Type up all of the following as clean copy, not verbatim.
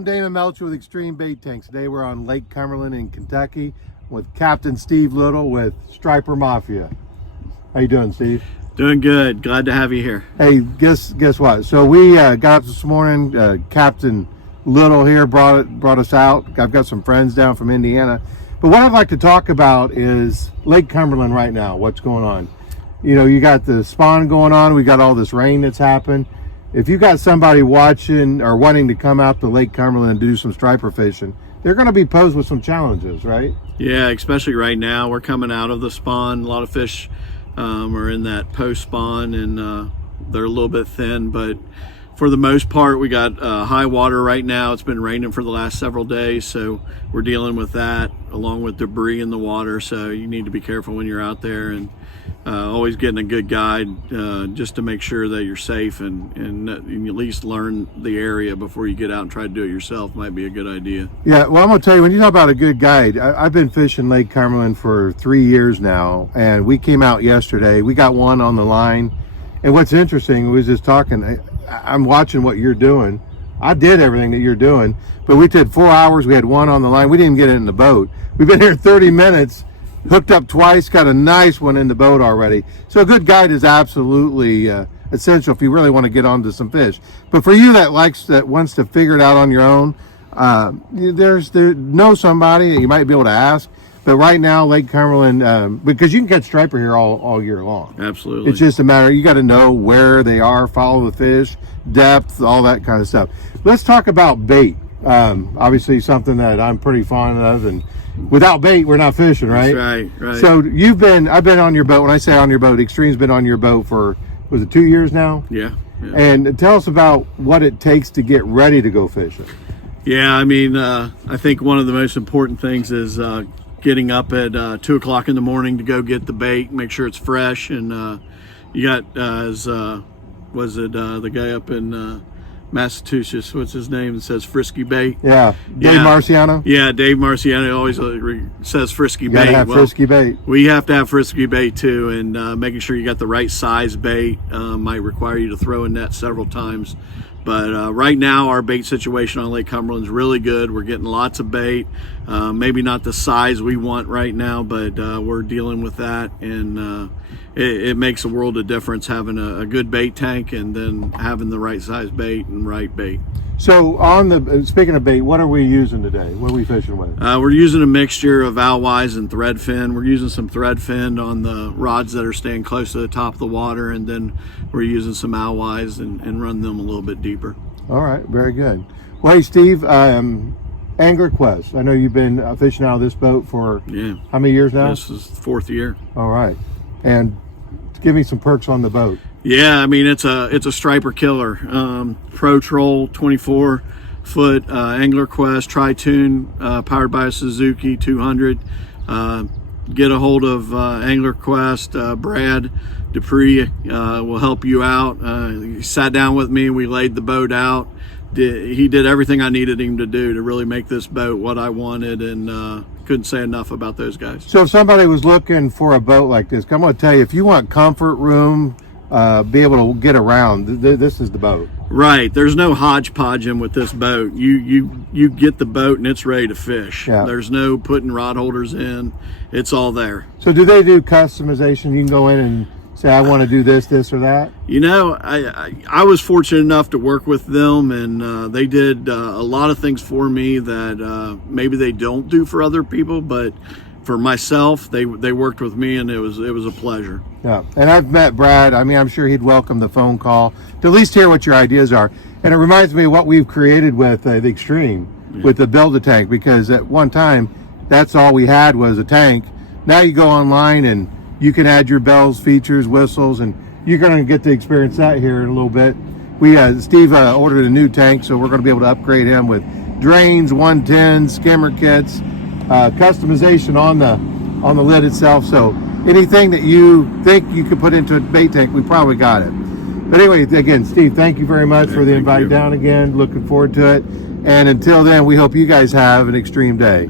I'm Damon Melcho with X-Treme Bait Tanks. Today we're on Lake Cumberland in Kentucky with Captain Steve Little with Striper Mafia. How you doing, Steve? Doing good. Glad to have you here. Hey, guess what? So we got up this morning. Captain Little here brought us out. I've got some friends down from Indiana. But what I'd like to talk about is Lake Cumberland right now. What's going on? You know, you got the spawn going on. We got all this rain that's happened. If you got somebody watching or wanting to come out to Lake Cumberland and do some striper fishing, they're going to be posed with some challenges, right? Yeah, especially right now. We're coming out of the spawn. A lot of fish are in that post spawn, and they're a little bit thin, but for the most part, we got high water right now. It's been raining for the last several days, so we're dealing with that along with debris in the water. So you need to be careful when you're out there, and always getting a good guide just to make sure that you're safe and at least learn the area before you get out and try to do it yourself might be a good idea. Yeah, well, I'm going to tell you, when you talk about a good guide, I've been fishing Lake Cumberland for 3 years now, and we came out yesterday. We got one on the line, and what's interesting, we was just talking, I'm watching what you're doing. I did everything that you're doing, but we did 4 hours. We had one on the line. We didn't get it in the boat. We've been here 30 minutes. Hooked up twice, got a nice one in the boat already. So a good guide is absolutely essential if you really want to get onto some fish. But for you that wants to figure it out on your own, know somebody that you might be able to ask. But right now, Lake Cumberland, because you can catch striper here all year long. Absolutely. It's just a matter, you got to know where they are, follow the fish, depth, all that kind of stuff. Let's talk about bait. Obviously something that I'm pretty fond of, and without bait, we're not fishing, right? That's right. So I've been on your boat. When I say on your boat, X-Treme's been on your boat for, was it 2 years now? Yeah. And tell us about what it takes to get ready to go fishing. Yeah, I mean, I think one of the most important things is getting up at 2 o'clock in the morning to go get the bait, make sure it's fresh. And you got, the guy up in Massachusetts, what's his name? It says Frisky Bait. Yeah, Dave Marciano. Yeah, Dave Marciano always says Frisky Bait. Gotta have Frisky Bait. We have to have Frisky Bait too, and making sure you got the right size bait might require you to throw a net several times. But right now, our bait situation on Lake Cumberland is really good. We're getting lots of bait. Maybe not the size we want right now, but we're dealing with that, and it makes a world of difference having a good bait tank and then having the right size bait and right bait. So speaking of bait, what are we using today? What are we fishing with? We're using a mixture of owlwise and threadfin. We're using some threadfin on the rods that are staying close to the top of the water, and then we're using some owlwise and run them a little bit deeper. All right, very good. Well, hey, Steve, Angler Quest. I know you've been fishing out of this boat for how many years now? This is the 4th year. All right, and give me some perks on the boat. Yeah, I mean, it's a striper killer. Pro Troll 24-foot Angler Quest Tri-Tune powered by a Suzuki 200. Get a hold of Angler Quest. Brad Dupree will help you out. He sat down with me. We laid the boat out. He did everything I needed him to do to really make this boat what I wanted, and couldn't say enough about those guys. So if somebody was looking for a boat like this, I'm going to tell you, if you want comfort, room, be able to get around, this is the boat. Right. There's no hodgepodging with this boat. You get the boat and it's ready to fish. Yeah. There's no putting rod holders in. It's all there. So do they do customization? You can go in and say, I want to do this or that? You know, I was fortunate enough to work with them, and they did a lot of things for me that maybe they don't do for other people, but for myself, they worked with me, and it was a pleasure. Yeah, and I've met Brad. I mean, I'm sure he'd welcome the phone call to at least hear what your ideas are. And it reminds me of what we've created with the X-Treme, with the Build-A-Tank, because at one time, that's all we had was a tank. Now you go online and you can add your bells, features, whistles, and you're going to get to experience that here in a little bit. Steve ordered a new tank, so we're going to be able to upgrade him with drains, 110, skimmer kits, customization on the lid itself. So anything that you think you could put into a bait tank, we probably got it. But anyway, again, Steve, thank you very much for the invite down again. Looking forward to it. And until then, we hope you guys have an extreme day.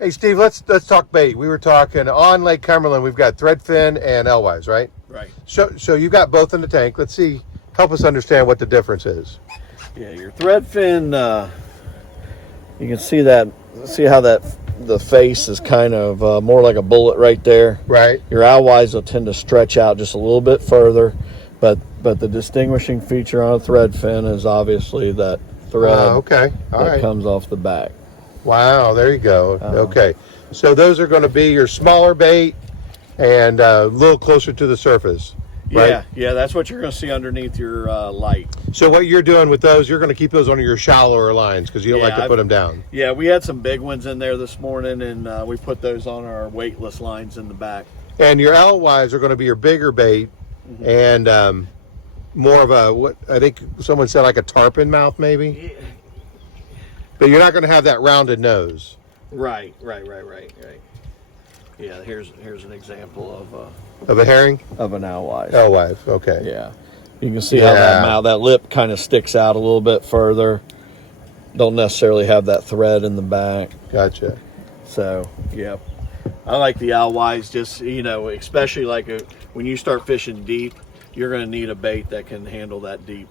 Hey, Steve, let's talk bait. We were talking on Lake Cumberland. We've got threadfin and ellwise, right? Right. So you got both in the tank. Let's see. Help us understand what the difference is. Yeah, your threadfin You can see that. See how the face is kind of more like a bullet right there. Right. Your alewives will tend to stretch out just a little bit further, but the distinguishing feature on a thread fin is obviously that thread okay. All that right. comes off the back. Wow, there you go. Okay. So those are going to be your smaller bait and a little closer to the surface. Right? Yeah, yeah, that's what you're going to see underneath your light. So what you're doing with those, you're going to keep those on your shallower lines because you don't like to put them down. Yeah, we had some big ones in there this morning, and we put those on our weightless lines in the back. And your alewives are going to be your bigger bait and more of a, what I think someone said, like a tarpon mouth maybe? Yeah. But you're not going to have that rounded nose. Right. Yeah, here's an example Of a herring? of an alewife. Alewife, okay. Yeah, you can see how that lip kind of sticks out a little bit further. Don't necessarily have that thread in the back. Gotcha. So, yep. I like the alewives, just, especially like when you start fishing deep, you're going to need a bait that can handle that deep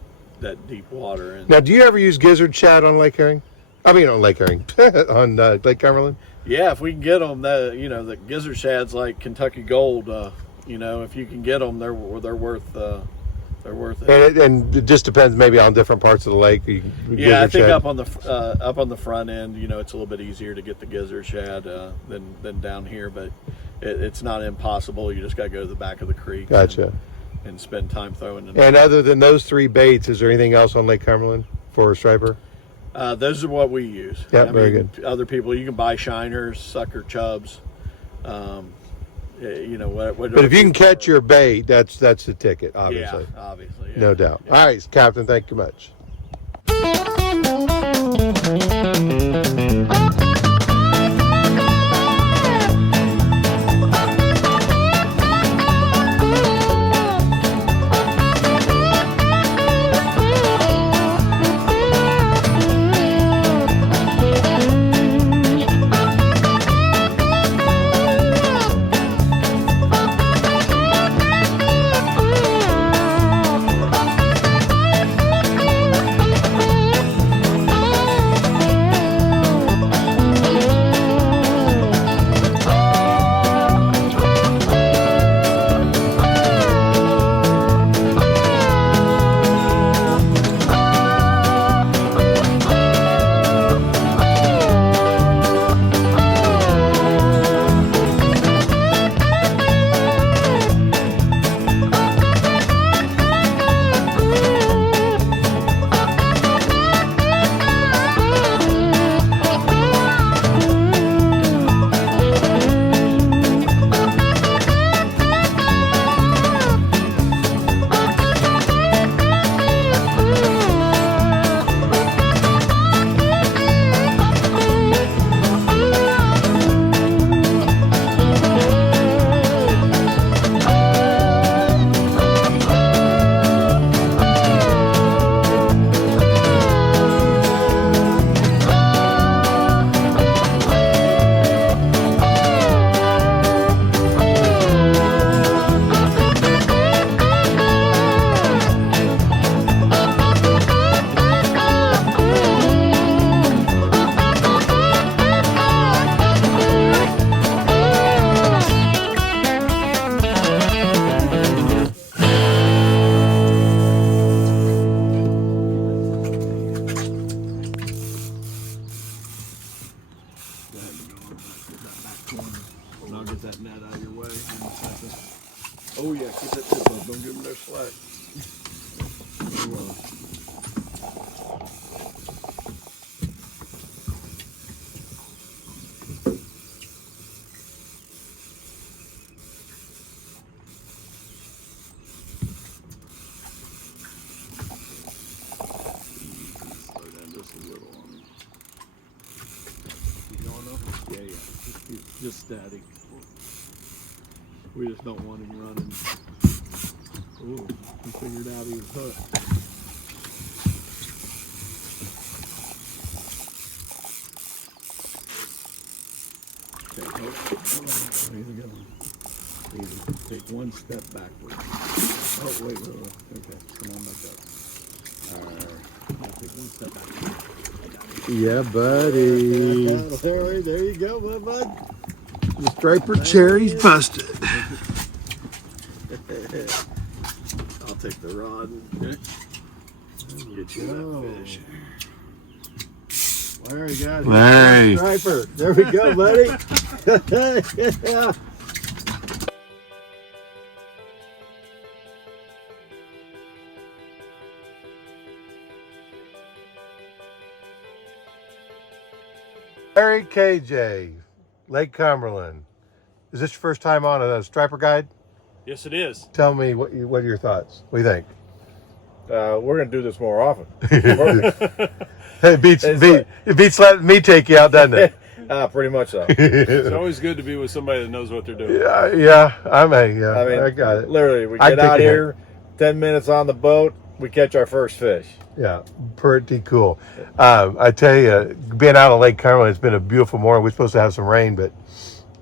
water. And Now, do you ever use gizzard shad on lake herring? I mean, on lake herring, on Lake Cumberland? yeah, if we can get them, the gizzard shad's like Kentucky gold. If you can get them, they're worth it. And it just depends maybe on different parts of the lake. Yeah, I think up on the front end, it's a little bit easier to get the gizzard shad than down here, but it's not impossible. You just got to go to the back of the creek. Gotcha. And spend time throwing them. And other than those three baits, is there anything else on Lake Cumberland for a striper? Those are what we use. Yeah, very good. Other people, you can buy shiners, sucker chubs. What. But if you can catch your bait, that's the ticket, obviously. Yeah, obviously. Yeah. No doubt. Yeah. All right, Captain, thank you much. And I'll get that net out of your way in a second. Oh yeah, keep that tip up. Don't give them no slack. Slow down just a little on him. Keep going up? Yeah. Just steady. We just don't want him running. Ooh, he figured out he was hooked. Okay, hook. Easy going. Easy. Take one step backward. Oh, wait. Okay, come on back up. Alright. Yeah, buddy. There you go, bud. The striper cherry's busted. I'll take the rod and get you that fish. Larry got it. Larry. Striper. There we go, buddy. Yeah. Larry KJ, Lake Cumberland. Is this your first time on a striper guide? Yes, it is. Tell me what are your thoughts? What do you think? We're gonna do this more often. It beats letting me take you out, doesn't it? Pretty much so. It's always good to be with somebody that knows what they're doing. Yeah, I mean, I got it. Literally, we I'd get take out a here, 10 minutes on the boat, we catch our first fish. Yeah, pretty cool. I tell you, being out on Lake Cumberland, it's been a beautiful morning. We're supposed to have some rain, but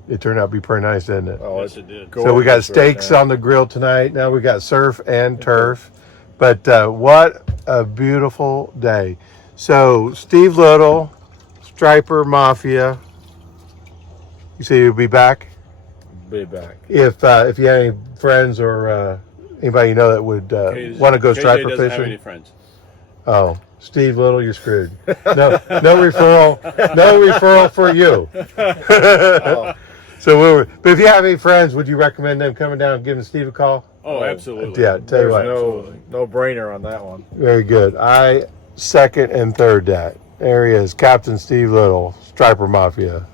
it turned out to be pretty nice, didn't it? Oh, Yes, it did. So we got steaks on the grill tonight. Now we got surf and turf. But what a beautiful day. So Steve Little, Striper Mafia. You say you'll be back? Be back. If you have any friends or anybody you know that would want to go striper KJ doesn't have fishing. any friends. Oh, Steve Little, you're screwed. No referral for you. So, but if you have any friends, would you recommend them coming down and giving Steve a call? Oh, absolutely. Yeah, tell you There's what. no brainer on that one. Very good. I second and third that. There he is, Captain Steve Little, Striper Mafia.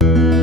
Thank you.